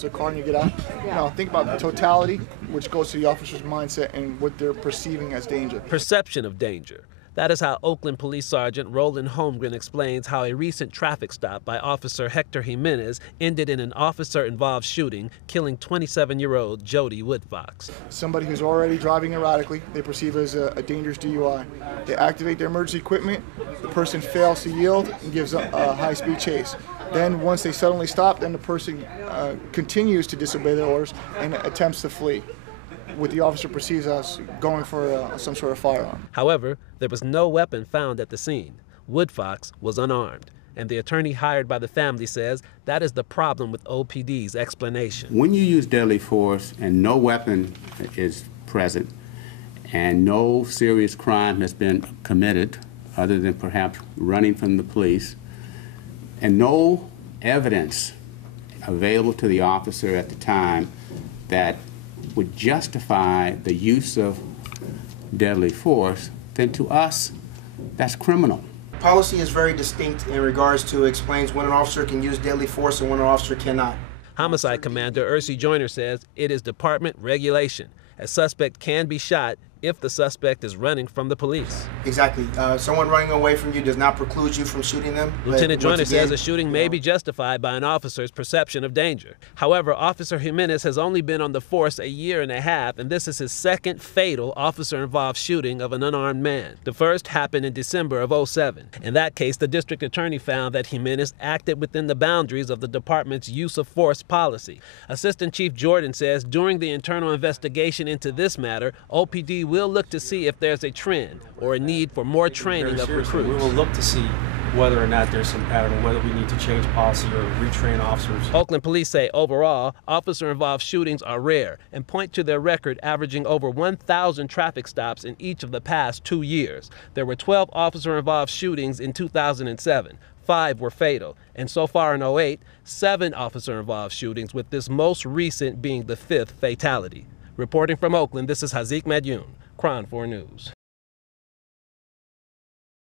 the car and you get out. Now think about the totality, which goes to the officer's mindset and what they're perceiving as danger. Perception of danger. That is how Oakland Police Sergeant Roland Holmgren explains how a recent traffic stop by Officer Hector Jimenez ended in an officer-involved shooting, killing 27-year-old Jody Woodfox. Somebody who's already driving erratically, they perceive as a dangerous DUI. They activate their emergency equipment, the person fails to yield and gives a high-speed chase. Then once they suddenly stop, then the person continues to disobey their orders and attempts to flee. What the officer perceives as going for some sort of firearm. However, there was no weapon found at the scene. Woodfox was unarmed, and the attorney hired by the family says that is the problem with OPD's explanation. When you use deadly force and no weapon is present and no serious crime has been committed other than perhaps running from the police, and no evidence available to the officer at the time that would justify the use of deadly force, then to us, that's criminal. Policy is very distinct in regards to explains when an officer can use deadly force and when an officer cannot. Homicide Commander Ursi Joyner says it is department regulation. A suspect can be shot if the suspect is running from the police. Exactly. Someone running away from you does not preclude you from shooting them. Lieutenant Joyner says a shooting may be justified by an officer's perception of danger. However, Officer Jimenez has only been on the force a year and a half, and this is his second fatal officer-involved shooting of an unarmed man. The first happened in December of '07. In that case, the district attorney found that Jimenez acted within the boundaries of the department's use of force policy. Assistant Chief Jordan says during the internal investigation into this matter, OPD will look to see if there's a trend or a need for more training of recruits. We will look to see whether or not there's some pattern, whether we need to change policy or retrain officers. Oakland Police say overall, officer-involved shootings are rare and point to their record averaging over 1,000 traffic stops in each of the past 2 years. There were 12 officer-involved shootings in 2007. 5 were fatal, and so far in '08, 7 officer-involved shootings, with this most recent being the 5th fatality. Reporting from Oakland, this is Hazik Madyoun, Crown 4 News.